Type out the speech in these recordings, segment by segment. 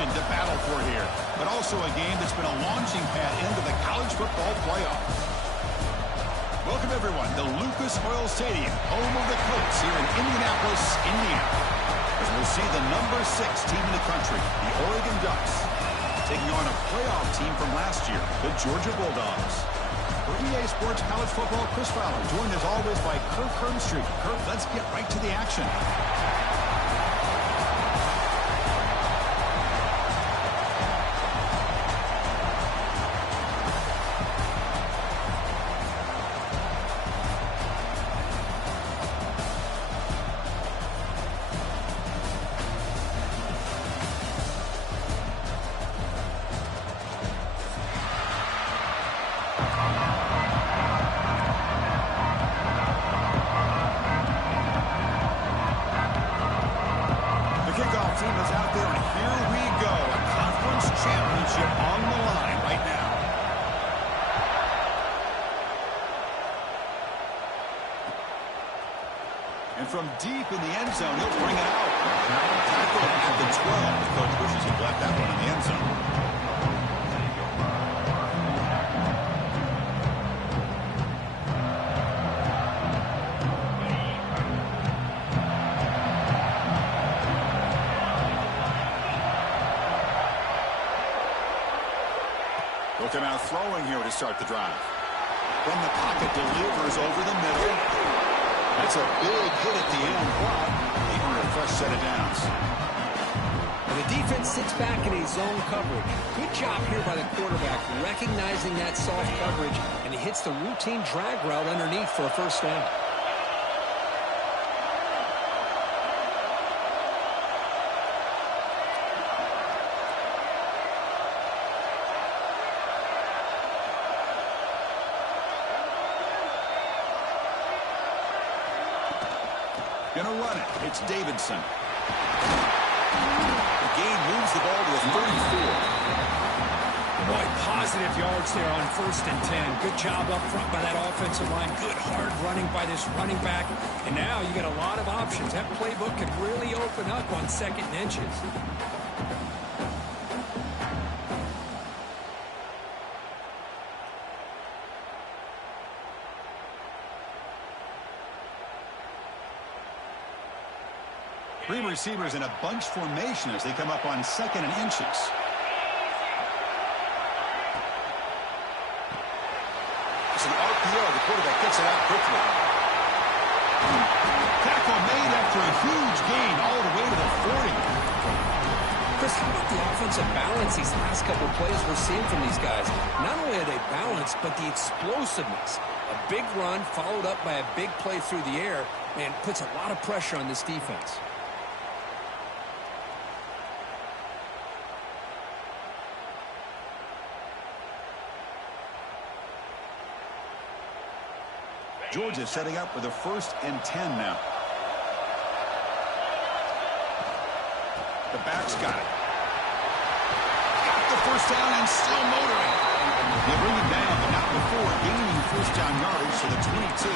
division to battle for here, but also a game that's been a launching pad into the college football playoff. Welcome, everyone, to Lucas Oil Stadium, home of the Colts here in Indianapolis, Indiana. As we'll see the number 6 team in the country, the Oregon Ducks, taking on a playoff team from last year, the Georgia Bulldogs. For EA Sports College Football, Chris Fowler, joined as always by Kirk Herbstreit. Kirk, let's get right to the action. From deep in the end zone, he'll bring it out. Tackle at the 12. The coach wishes he'd left that one in the end zone. Look him out throwing here to start the drive. From the pocket, delivers over the middle. That's a big hit at the end, but he earned a fresh set of downs. And the defense sits back in a zone coverage. Good job here by the quarterback, recognizing that soft coverage, and he hits the routine drag route underneath for a first down. Gonna run it. It's Davidson. The gain moves the ball to the 34. Boy, positive yards there on 1st and 10. Good job up front by that offensive line. Good hard running by this running back. And now you got a lot of options. That playbook can really open up on 2nd and inches. Three receivers in a bunch formation as they come up on 2nd and inches. It's an RPO. The quarterback gets it out quickly. Tackle made after a huge gain all the way to the 40. Chris, how about the offensive balance these last couple of plays we're seeing from these guys? Not only are they balanced, but the explosiveness. A big run followed up by a big play through the air, and puts a lot of pressure on this defense. Georgia setting up with a 1st and 10 now. The back's got it. Got the first down and still motoring. They bring it down, but not before gaining first down yardage to the 22.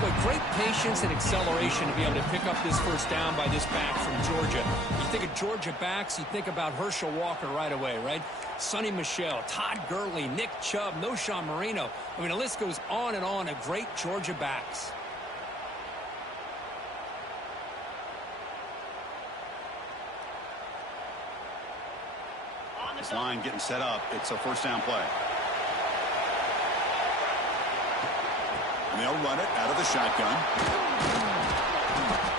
Boy, great patience and acceleration to be able to pick up this first down by this back from Georgia. You think of Georgia backs, you think about Herschel Walker right away, right? Sonny Michel, Todd Gurley, Nick Chubb, Noshawn Marino. I mean, the list goes on and on of great Georgia backs. This line getting set up. It's a first down play. And they'll run it out of the shotgun.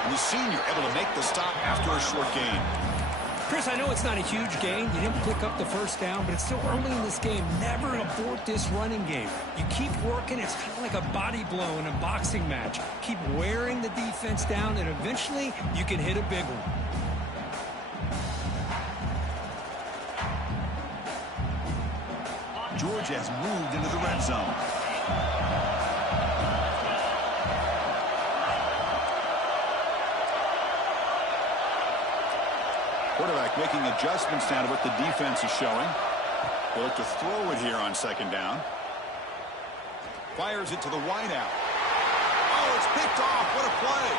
And the senior able to make the stop after a short gain. Chris, I know it's not a huge gain. You didn't pick up the first down, but it's still early in this game. Never abort this running game. You keep working. It's kind of like a body blow in a boxing match. Keep wearing the defense down, and eventually you can hit a big one. Georgia has moved into the red zone. Quarterback making adjustments now to what the defense is showing. They look to throw it here on 2nd down. Fires it to the wideout. Oh, it's picked off. What a play.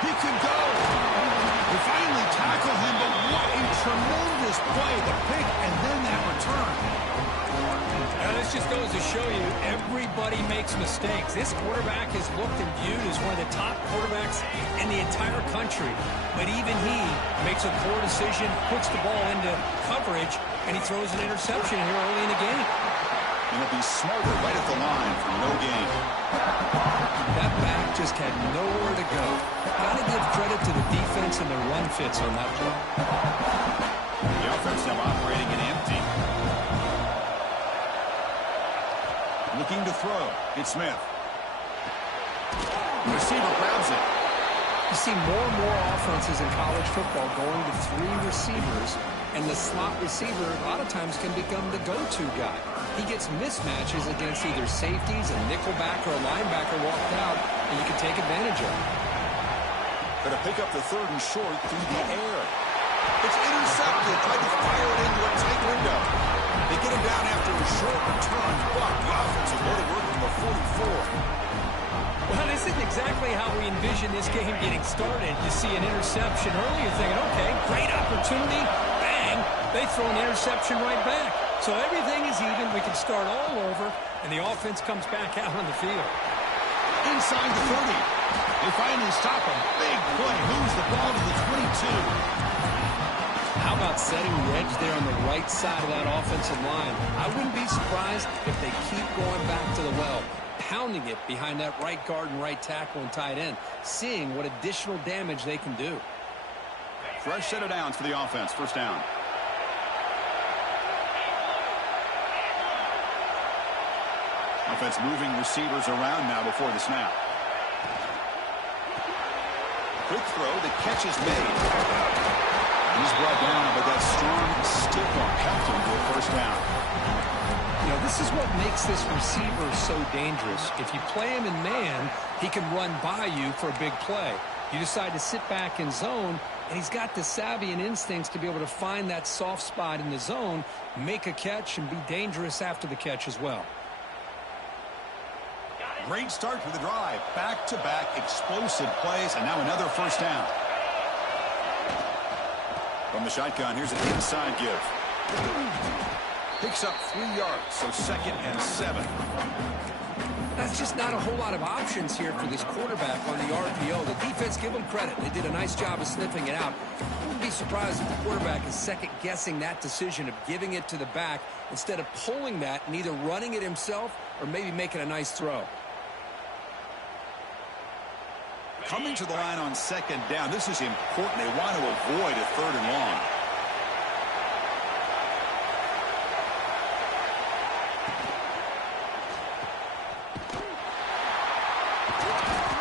He can go. They finally tackle him, but what a tremendous return. Now, this just goes to show you everybody makes mistakes. This quarterback is looked and viewed as one of the top quarterbacks in the entire country. But even he makes a poor decision, puts the ball into coverage, and he throws an interception here early in the game. And he'll be smarter right at the line for no gain. That back just had nowhere to go. Got to give credit to the defense and the run fits on that play. The offense now operating in empty. Looking to throw. It's Smith. The receiver grabs it. You see more and more offenses in college football going to 3 receivers, and the slot receiver a lot of times can become the go-to guy. He gets mismatches against either safeties, a nickelback, or a linebacker walked out, and you can take advantage of it. Going to pick up the 3rd and short through the air. It's intercepted. Tried to fire it into a tight window. They get him down after a short return, but the offense is going to work from the 44. Well, this isn't exactly how we envision this game getting started. You see an interception early, you're thinking, okay, great opportunity. Bang! They throw an interception right back. So everything is even. We can start all over, and the offense comes back out on the field. Inside the 30. They finally stop him. Big play. Moves the ball to the 22. How about setting the edge there on the right side of that offensive line? I wouldn't be surprised if they keep going back to the well, pounding it behind that right guard and right tackle and tight end, seeing what additional damage they can do. Fresh set of downs for the offense. First down. Offense moving receivers around now before the snap. Quick throw. The catch is made. He's brought down, but that strong stiff arm helped him to a first down. You know, this is what makes this receiver so dangerous. If you play him in man, he can run by you for a big play. You decide to sit back in zone, and he's got the savvy and instincts to be able to find that soft spot in the zone, make a catch, and be dangerous after the catch as well. Great start for the drive. Back-to-back explosive plays, and now another first down. From the shotgun, here's an inside give. Picks up 3 yards, so 2nd and 7. That's just not a whole lot of options here for this quarterback on the RPO. The defense, give them credit. They did a nice job of sniffing it out. I wouldn't be surprised if the quarterback is second-guessing that decision of giving it to the back instead of pulling that and either running it himself or maybe making a nice throw. Coming to the line on 2nd down. This is important. They want to avoid a 3rd and long.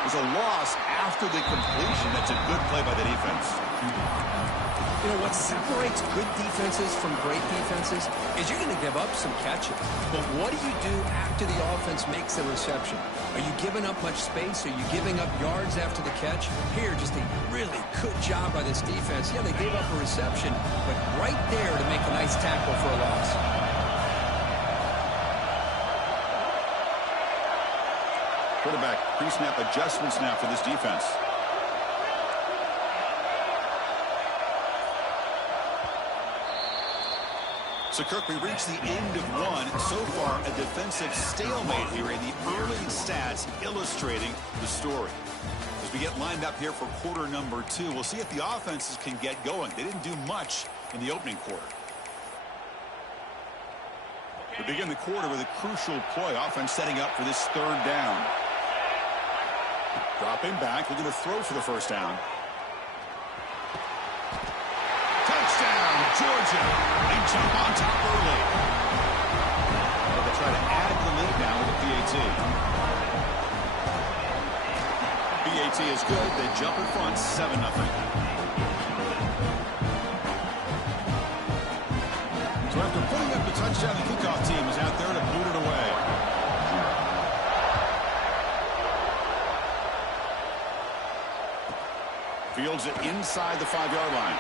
There's a loss after the completion. That's a good play by the defense. You know, what separates good defenses from great defenses is you're going to give up some catches. But what do you do after the offense makes a reception? Are you giving up much space? Are you giving up yards after the catch? Here, just a really good job by this defense. Yeah, they gave up a reception, but right there to make a nice tackle for a loss. Quarterback pre-snap adjustments now for this defense. So, Kirk, we reach the end of one. So far, a defensive stalemate here, and the early stats illustrating the story. As we get lined up here for quarter number 2, we'll see if the offenses can get going. They didn't do much in the opening quarter. We begin the quarter with a crucial play. Offense setting up for this 3rd down. Dropping back, looking to throw for the first down. Touchdown, Georgia. They jump on top early. Well, they try to add the lead now with the PAT. PAT is good. They jump in front, 7-0. So after putting up the touchdown, the kickoff team is out there to boot it away. Fields it inside the 5-yard line.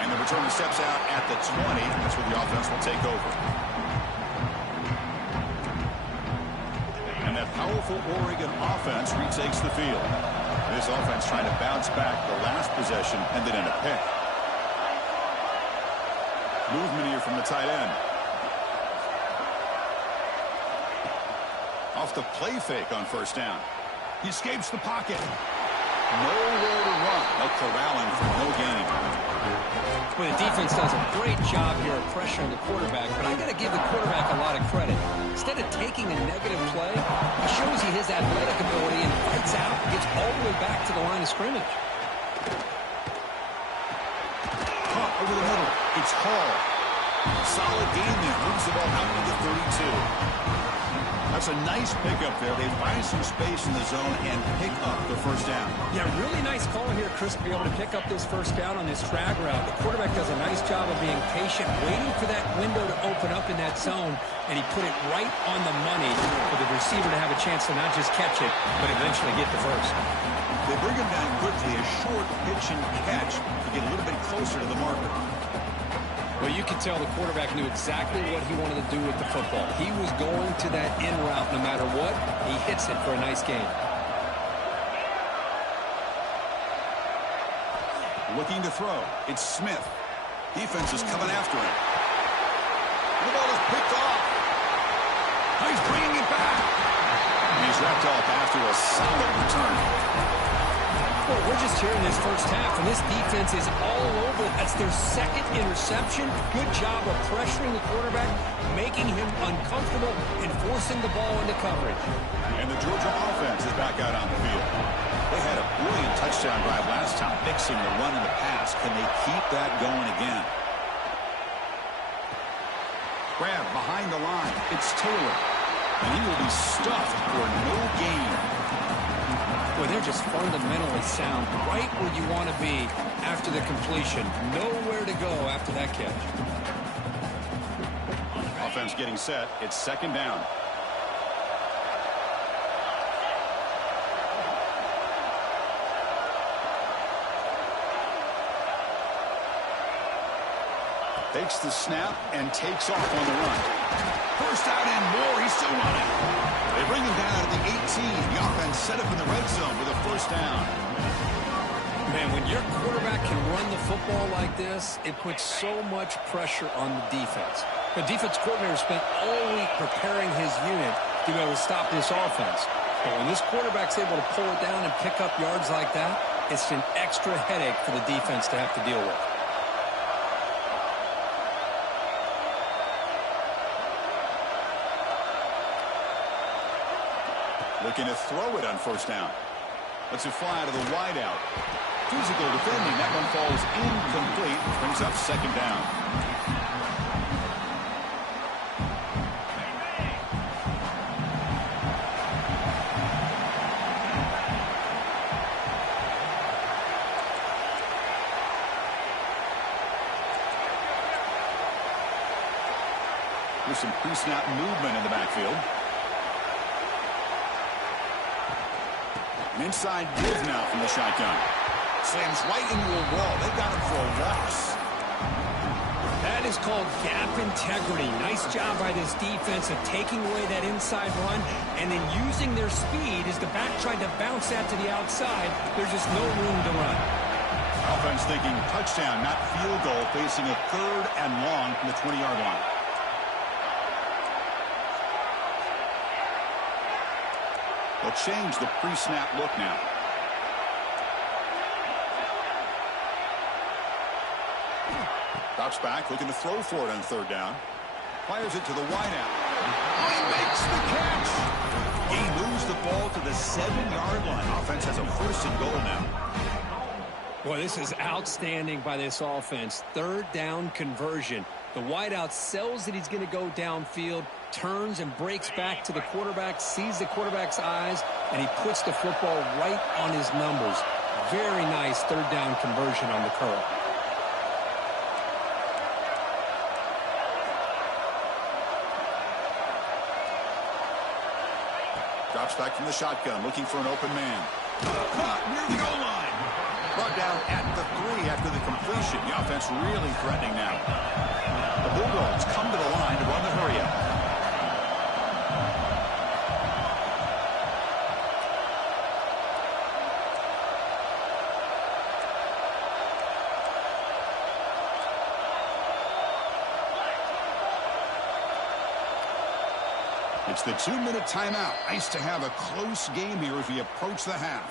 And the returner steps out at the 20. That's where the offense will take over. And that powerful Oregon offense retakes the field. This offense trying to bounce back. The last possession ended in a pick. Movement here from the tight end. Off the play fake on first down. He escapes the pocket. Nowhere to run. They'll corral him for no gain. Well, the defense does a great job here of pressuring the quarterback, but I got to give the quarterback a lot of credit. Instead of taking a negative play, he shows you his athletic ability and fights out and gets all the way back to the line of scrimmage. Caught over the middle. It's Hall. Solid game there. Moves the ball out to the 32. That's a nice pickup there. They find some space in the zone and pick up the first down. Yeah, really nice call here, Chris, to be able to pick up this first down on this drag route. The quarterback does a nice job of being patient, waiting for that window to open up in that zone, and he put it right on the money for the receiver to have a chance to not just catch it, but eventually get the first. They bring him down quickly, a short pitch and catch to get a little bit closer to the marker. Well, you can tell the quarterback knew exactly what he wanted to do with the football. He was going to that in route no matter what. He hits it for a nice gain. Looking to throw. It's Smith. Defense is coming after him. The ball is picked off. He's bringing it back. He's wrapped off after a solid return. Well, we're just here in this first half, and this defense is all over. That's their second interception. Good job of pressuring the quarterback, making him uncomfortable, and forcing the ball into coverage. And the Georgia offense is back out on the field. They had a brilliant touchdown drive last time, mixing the run and the pass. Can they keep that going again? Grab behind the line. It's Taylor. And he will be stuffed for no gain. Well, they're just fundamentally sound, right where you want to be after the completion. Nowhere to go after that catch. Offense getting set. It's second down. Takes the snap and takes off on the run. First out and more. He's still running. They bring him down to the 18. The offense set up in the red zone with a first down. Man, when your quarterback can run the football like this, it puts so much pressure on the defense. The defense coordinator spent all week preparing his unit to be able to stop this offense. But when this quarterback's able to pull it down and pick up yards like that, it's an extra headache for the defense to have to deal with. Looking to throw it on first down. Lets it fly to the wideout. Physical defending. That one falls incomplete. Brings up second down. There's some pre-snap movement in the backfield. An inside give now from the shotgun. Slams right into a wall. They got him for a loss. That is called gap integrity. Nice job by this defense of taking away that inside run and then using their speed as the back tried to bounce that to the outside. There's just no room to run. Offense thinking touchdown, not field goal, facing a third and long from the 20-yard line. They'll change the pre-snap look now. Drops back, looking to throw for it on third down. Fires it to the wideout. Oh, he makes the catch! He moves the ball to the 7-yard line. Offense has a first and goal now. Boy, this is outstanding by this offense. Third down conversion. The wideout sells that he's going to go downfield, turns and breaks back to the quarterback, sees the quarterback's eyes, and he puts the football right on his numbers. Very nice third down conversion on the curl. Drops back from the shotgun, looking for an open man. Caught near the goal line. Brought down at the 3 after the completion. The offense really threatening now. The Bulldogs come to the line to run the hurry-up. It's the 2-minute timeout. Nice to have a close game here as we approach the half.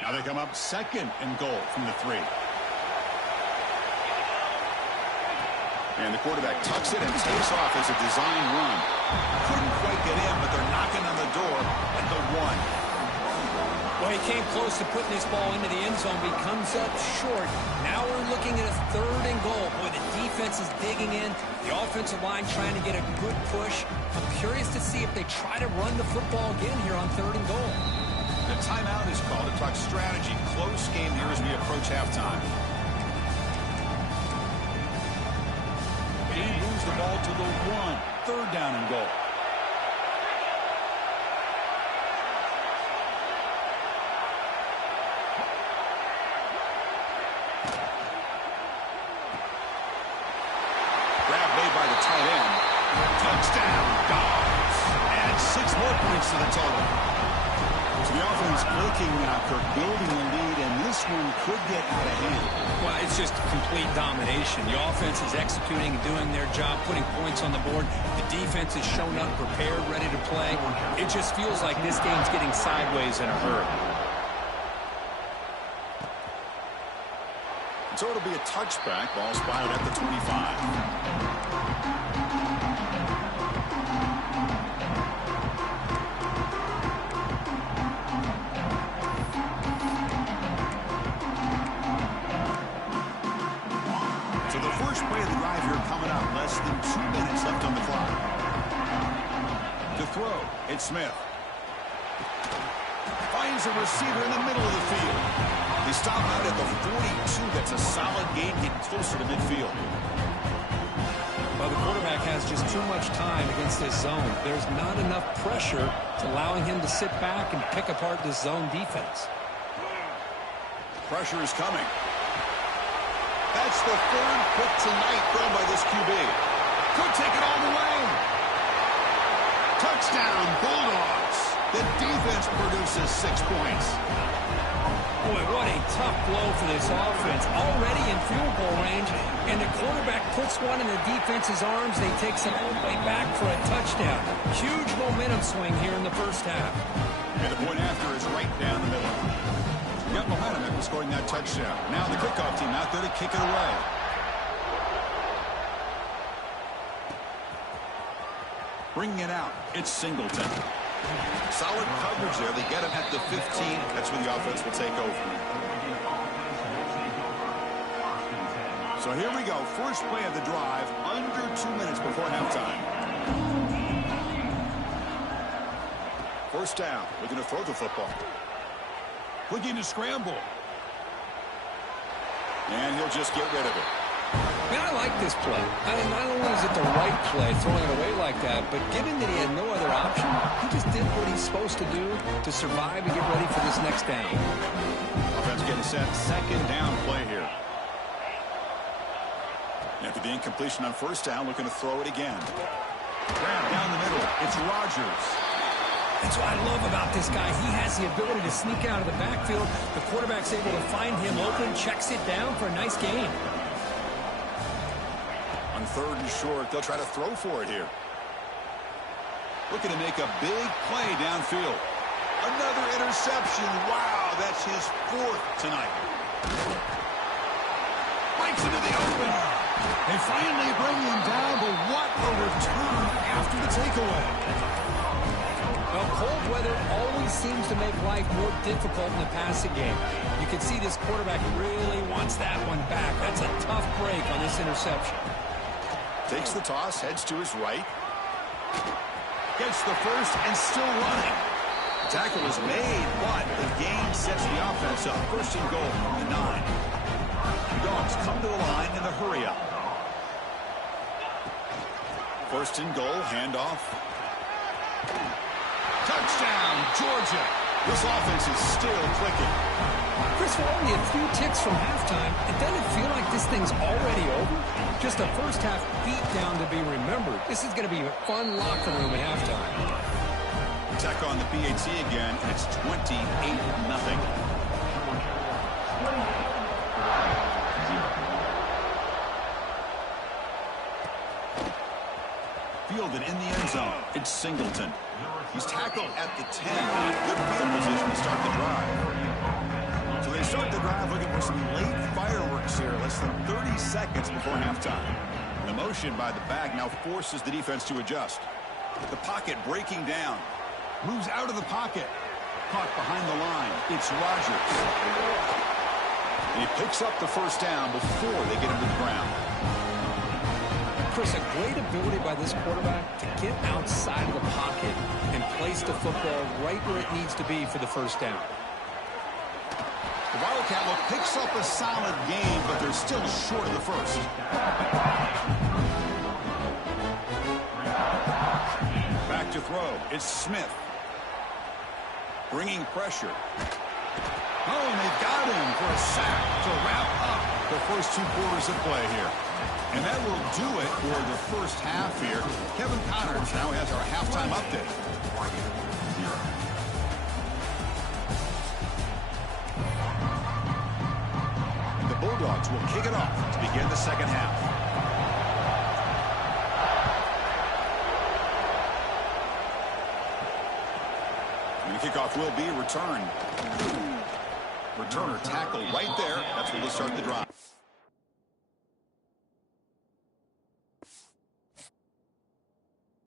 Now they come up second and goal from the 3. And the quarterback tucks it and takes off as a design run. Couldn't quite get in, but they're knocking on the door at the 1. Well, he came close to putting this ball into the end zone, but he comes up short. Now we're looking at a 3rd and goal. Boy, the defense is digging in. The offensive line trying to get a good push. I'm curious to see if they try to run the football again here on 3rd and goal. The timeout is called to talk strategy. Close game here as we approach halftime. He moves the ball to the 1. 3rd down and goal. Grab made by the tight end. Touchdown, Dogs. Add 6 more points to the total. So the offense blinking now, Kirk, building the lead, and this one could get out of hand. Well, it's just complete domination. The offense is executing and doing their job, putting points on the board. The defense has shown up, prepared, ready to play. It just feels like this game's getting sideways in a hurry. So it'll be a touchback. Ball spotted at the 25. It's Smith. Finds a receiver in the middle of the field. They stop out at the 42. That's a solid gain, getting closer to midfield. Well, the quarterback has just too much time against this zone. There's not enough pressure to allowing him to sit back and pick apart this zone defense. Pressure is coming. That's the 3rd pick tonight thrown by this QB. Could take it all the way. Touchdown, Bulldogs. The defense produces 6 points. Boy, what a tough blow for this offense. Already in field goal range, and the quarterback puts one in the defense's arms. They take some all the way back for a touchdown. Huge momentum swing here in the first half. And the point after is right down the middle. Got behind him after scoring that touchdown. Now the kickoff team out there to kick it away. Bringing it out, it's Singleton. Solid coverage there. They get him at the 15. That's where the offense will take over. So here we go. First play of the drive, under 2 minutes before halftime. First down. We're going to throw the football. Looking to scramble. And he'll just get rid of it. Man, I like this play. Not only is it the right play, throwing it away like that, but given that he had no other option, he just did what he's supposed to do to survive and get ready for this next down. Offense getting set. 2nd down play here. After the incompletion on first down, looking to throw it again. Grab down the middle. It's Rodgers. That's what I love about this guy. He has the ability to sneak out of the backfield. The quarterback's able to find him open, checks it down for a nice gain. On 3rd and short, they'll try to throw for it here. Looking to make a big play downfield. Another interception. Wow, that's his 4th tonight. Breaks into the open. They finally bring him down, but what a return after the takeaway. Well, cold weather always seems to make life more difficult in the passing game. You can see this quarterback really wants that one back. That's a tough break on this interception. Takes the toss, heads to his right. Gets the first and still running. The tackle is made, but the gain sets the offense up. 1st and goal from the 9. The Dogs come to the line in a hurry up. 1st and goal, handoff. Touchdown, Georgia. This offense is still clicking. Chris, we're only a few ticks from halftime. It doesn't feel like this thing's already over. Just a first half beatdown to be remembered. This is going to be a fun locker room at halftime. Tech on the BIG again, and it's 28-0. Fielded in the end zone. It's Singleton. He's tackled at the 10. Good field position to start the drive. So they start the drive looking for some late fireworks here. Less than 30 seconds before halftime. The motion by the back now forces the defense to adjust. The pocket breaking down. Moves out of the pocket. Caught behind the line. It's Rodgers. And he picks up the first down before they get him to the ground. Chris, a great ability by this quarterback to get outside of the pocket and place the football right where it needs to be for the first down. The Wildcat look picks up a solid game, but they're still short of the first. Back to throw. It's Smith. Bringing pressure. Oh, and they've got him for a sack to wrap up the first 2 quarters of play here. And that will do it for the first half here. Kevin Connors now has our halftime update. The Bulldogs will kick it off to begin the second half. And the kickoff will be returned. Returner tackle right there. That's where they'll start the drive.